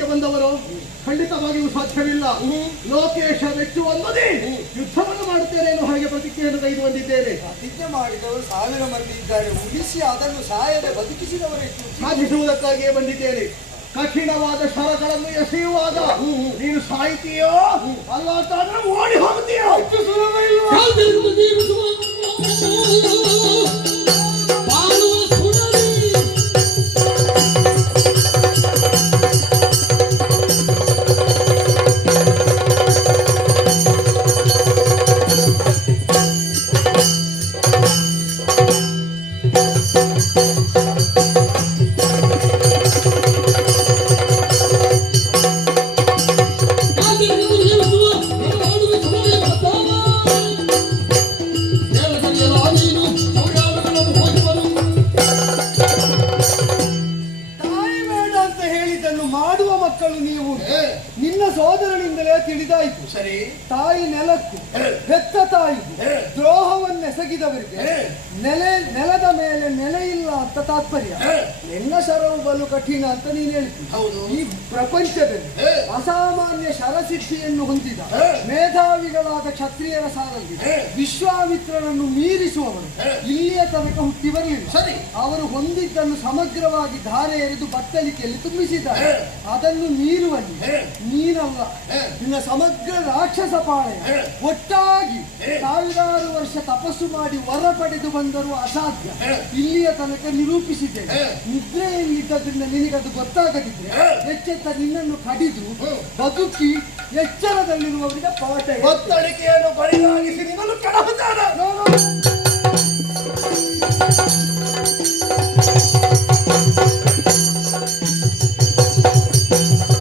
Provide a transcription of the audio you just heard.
ಯುದ್ಧಕ್ಕೆ ಬಂದವರು ಖಂಡಿತವಾಗಿಯೂ ಸಾಧ್ಯವಿಲ್ಲ. ಲೋಕೇಶ ಮೆಚ್ಚುವ ನದಿ ಯುದ್ಧವನ್ನು ಮಾಡುತ್ತೇನೆ ಎನ್ನುವ ಹಾಗೆ ಪ್ರತಿಜ್ಞೆಯನ್ನು ಕೈದು ಬಂದಿದ್ದೇನೆ. ಪ್ರತಿಜ್ಞೆ ಮಾಡಿದವರು 1000 ಮಂದಿ ಇದ್ದಾರೆ. ಉಳಿಸಿ ಅದನ್ನು ಸಾಯದೆ ಬದುಕಿಸಿದವರೆಷ್ಟು? ಸಾಧಿಸುವುದಕ್ಕಾಗಿಯೇ ಬಂದಿದ್ದೇನೆ. ಕಠಿಣವಾದ ಶರಗಳನ್ನು ಎಸೆಯುವಾಗ ನೀನು ಸಾಯ್ತೀಯೋ ಅಲ್ಲ ಅಂತ ಓಡಿ ಹೋಗ್ತೀಯೋ? ಸುಲಭ ಇಲ್ವಾ? ನಿನ್ನ ಸೋದರನಿಂದಲೇ ತಿಳಿದಾಯಿತು. ಸರಿ, ತಾಯಿ ನೆಲಕ್ಕೂ ಹೆತ್ತ ತಾಯಿಗೂ ದ್ರೋಹವನ್ನೆಸಗಿದವರಿಗೆ ನೆಲದ ಮೇಲೆ ನೆಲೆ ಇಲ್ಲ ಅಂತ ತಾತ್ಪರ್ಯ. ನಿನ್ನ ಶರವು ಬಲು ಕಠಿಣ ಅಂತ ನೀನು ಹೇಳ್ತೀನಿ. ಈ ಪ್ರಪಂಚದಲ್ಲಿ ಅಸಾಮಾನ್ಯ ಶರಸಿದ್ಧಿಯನ್ನು ಹೊಂದಿದ ಮೇಧಾವಿಗಳಾದ ಕ್ಷತ್ರಿಯರ ಸಾಲಲ್ಲಿ ವಿಶ್ವಾಮಿತ್ರನನ್ನು ಮೀರಿಸುವವರು ಇಲ್ಲಿಯ ತನಕ ಹುಟ್ಟಿ ಬರಲಿಲ್ಲ. ಸರಿ, ಅವರು ಹೊಂದಿದ್ದನ್ನು ಸಮಗ್ರವಾಗಿ ಧಾರೆ ಎರೆದು ಬತ್ತಳಿಕೆಯಲ್ಲಿ ತುಂಬಿಸಿದ್ದಾರೆ. ಅದನ್ನು ಮೀರುವಲ್ಲಿ ನೀನಲ್ಲ, ನಿನ್ನ ಸಮಗ್ರ ರಾಕ್ಷಸ ಪಾಳೆಯ ಒಟ್ಟಾಗಿ 1000 ವರ್ಷ ತಪಸ್ಸು ಮಾಡಿ ವರ ಪಡೆದು ಬಂದರೂ ಅಸಾಧ್ಯ. ಇಲ್ಲಿಯ ತನಕ ನಿರೂಪಿಸಿದ್ದೇನೆ. ನಿದ್ರೆಯಲ್ಲಿದ್ದರಿಂದ ನಿನಗದು ಗೊತ್ತಾಗದಿದ್ರೆ ಎಚ್ಚೆತ್ತ ನಿನ್ನನ್ನು ಕಡಿದು ಬದುಕಿ ಎಚ್ಚರದಲ್ಲಿರುವವರಿಗೆ ಪಾಠ ಬತ್ತಳಿಕೆಯನ್ನು ಬರಿದಾಗಿಸಿ ನಿನ್ನನ್ನು ಕೆಡಹುತ್ತಾನೆ.